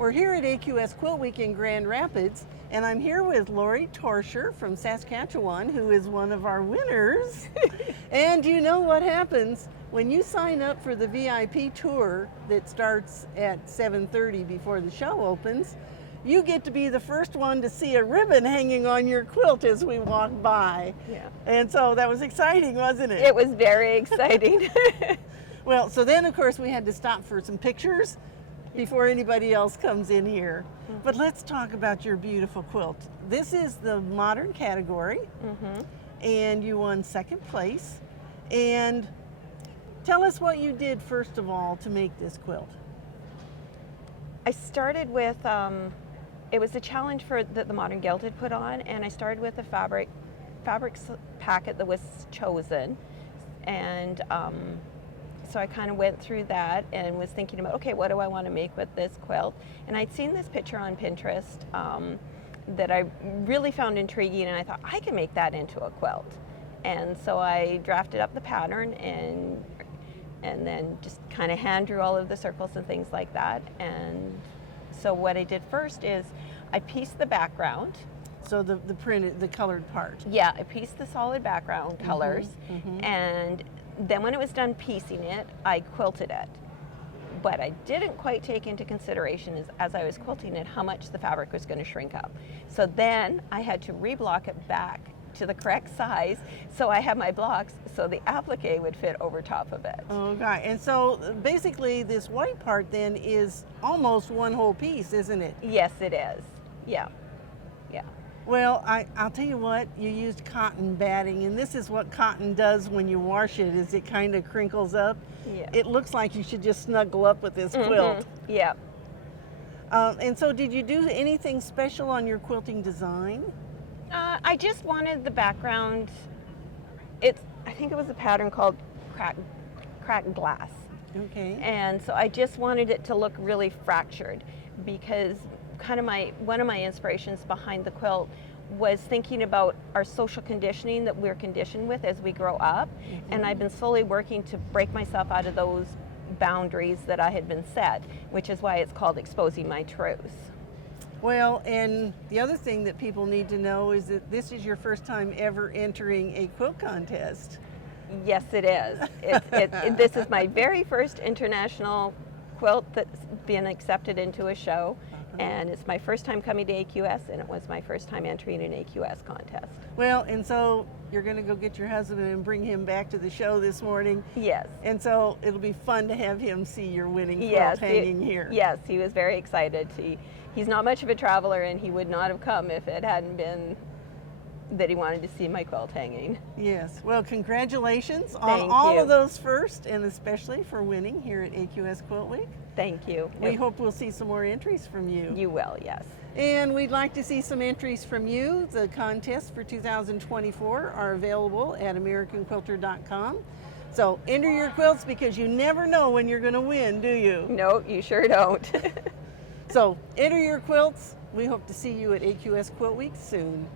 We're here at AQS Quilt Week in Grand Rapids, and I'm here with Lori Tourscher from Saskatchewan, who is one of our winners. And you know what happens when you sign up for the VIP tour that starts at 7:30 before the show opens. You get to be the first one to see a ribbon hanging on your quilt as we walk by. Yeah. And so that was exciting, wasn't it? It was very exciting. Well, so then of course we had to stop for some pictures before anybody else comes in here. But let's talk about your beautiful quilt. This is the modern category, and you won second place. And tell us what you did first of all to make this quilt. I started with, it was a challenge that the Modern Guild had put on, and I started with a fabrics packet that was chosen. And so I kind of went through that and was thinking about, okay, what do I want to make with this quilt? And I'd seen this picture on Pinterest that I really found intriguing, and I thought, I can make that into a quilt. And so I drafted up the pattern and then just kind of hand drew all of the circles and things like that. And so what I did first is I pieced the background. So the printed, the colored part. Yeah, I pieced the solid background colors, and then when it was done piecing it, I quilted it. But I didn't quite take into consideration as I was quilting it how much the fabric was going to shrink up. So then I had to reblock it back to the correct size, so I have my blocks so the applique would fit over top of it. Okay, and so basically this white part then is almost one whole piece, isn't it? Yes, it is. Yeah, yeah. Well, I'll tell you what, you used cotton batting, and this is what cotton does when you wash it, is it kind of crinkles up. Yeah. It looks like you should just snuggle up with this quilt. Yeah. And so did you do anything special on your quilting design? I just wanted the background, I think it was a pattern called cracked glass. Okay. And so I just wanted it to look really fractured, because kind of one of my inspirations behind the quilt was thinking about our social conditioning that we're conditioned with as we grow up. And I've been slowly working to break myself out of those boundaries that I had been set, which is why it's called Exposing My Truths. Well, and the other thing that people need to know is that this is your first time ever entering a quilt contest. Yes, it is. This is my very first international quilt that's been accepted into a show, and it's my first time coming to AQS, and it was my first time entering an AQS contest. Well, and so you're going to go get your husband and bring him back to the show this morning. Yes. And so it'll be fun to have him see your winning quilt hanging here. Yes, he was very excited. He's not much of a traveler, and he would not have come if it hadn't been that he wanted to see my quilt hanging. Yes. Well, congratulations Thank on all you. of those first, and especially for winning here at AQS Quilt Week. Thank you. We hope we'll see some more entries from you. You will, yes. And we'd like to see some entries from you. The contests for 2024 are available at AmericanQuilter.com. So enter your quilts, because you never know when you're going to win, do you? No, you sure don't. So enter your quilts. We hope to see you at AQS Quilt Week soon.